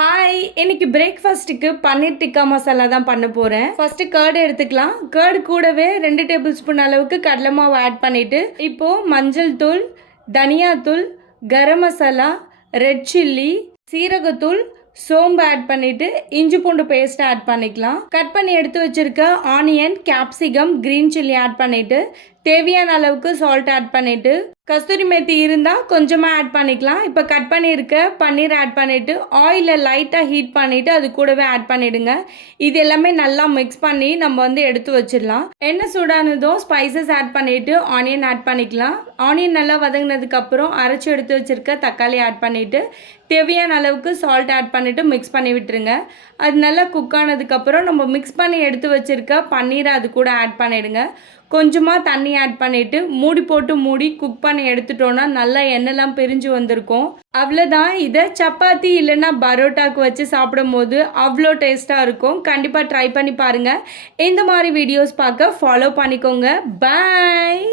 Hi, இன்னைக்கு பிரேக்ஃபாஸ்ட்டுக்கு பன்னீர் டிக்கா மசாலா தான் பண்ண போகிறேன். ஃபஸ்ட்டு கர்டு எடுத்துக்கலாம். கர்டு கூடவே 2 டேபிள் ஸ்பூன் அளவுக்கு கடலை மாவு ஆட் பண்ணிவிட்டு, இப்போது மஞ்சள் தூள், தனியாத்தூள், கரம் மசாலா, ரெட் சில்லி, சீரகத்தூள், சோம்பு ஆட் பண்ணிவிட்டு இஞ்சி பூண்டு பேஸ்ட் ஆட் பண்ணிக்கலாம். கட் பண்ணி எடுத்து வச்சுருக்க onion, capsicum, green chilli add பண்ணிவிட்டு தேவையான அளவுக்கு சால்ட் ஆட் பண்ணிவிட்டு கஸ்தூரி மேத்தி இருந்தால் கொஞ்சமாக ஆட் பண்ணிக்கலாம். இப்போ கட் பண்ணியிருக்க பன்னீர் ஆட் பண்ணிவிட்டு ஆயிலில் லைட்டாக ஹீட் பண்ணிவிட்டு அது கூடவே ஆட் பண்ணிவிடுங்க. இது எல்லாமே நல்லா மிக்ஸ் பண்ணி நம்ம எடுத்து வச்சிடலாம். எண்ணெய் சூடானதும் ஸ்பைசஸ் ஆட் பண்ணிவிட்டு ஆனியன் ஆட் பண்ணிக்கலாம். ஆனியன் நல்லா வதங்கினதுக்கப்புறம் அரைச்சி எடுத்து வச்சுருக்க தக்காளி ஆட் பண்ணிவிட்டு தேவையான அளவுக்கு சால்ட் ஆட் பண்ணிவிட்டு மிக்ஸ் பண்ணி விட்டுருங்க. அது நல்லா குக் ஆனதுக்கப்புறம் நம்ம மிக்ஸ் பண்ணி எடுத்து வச்சுருக்க பன்னீரை அது கூட ஆட் பண்ணிவிடுங்க. கொஞ்சமாக தண்ணி ஆட் பண்ணிவிட்டு மூடி போட்டு மூடி குக் பண்ணி எடுத்துட்டோன்னா நல்லா எண்ணெய்லாம் பிரிஞ்சு வந்திருக்கும். அவ்வளோதான். இதை சப்பாத்தி இல்லைன்னா பரோட்டாக்கு வச்சு சாப்பிடும் போது அவ்வளோ டேஸ்ட்டாக இருக்கும். கண்டிப்பாக ட்ரை பண்ணி பாருங்கள். இந்த மாதிரி வீடியோஸ் பார்க்க ஃபாலோ பண்ணிக்கோங்க. பாய்.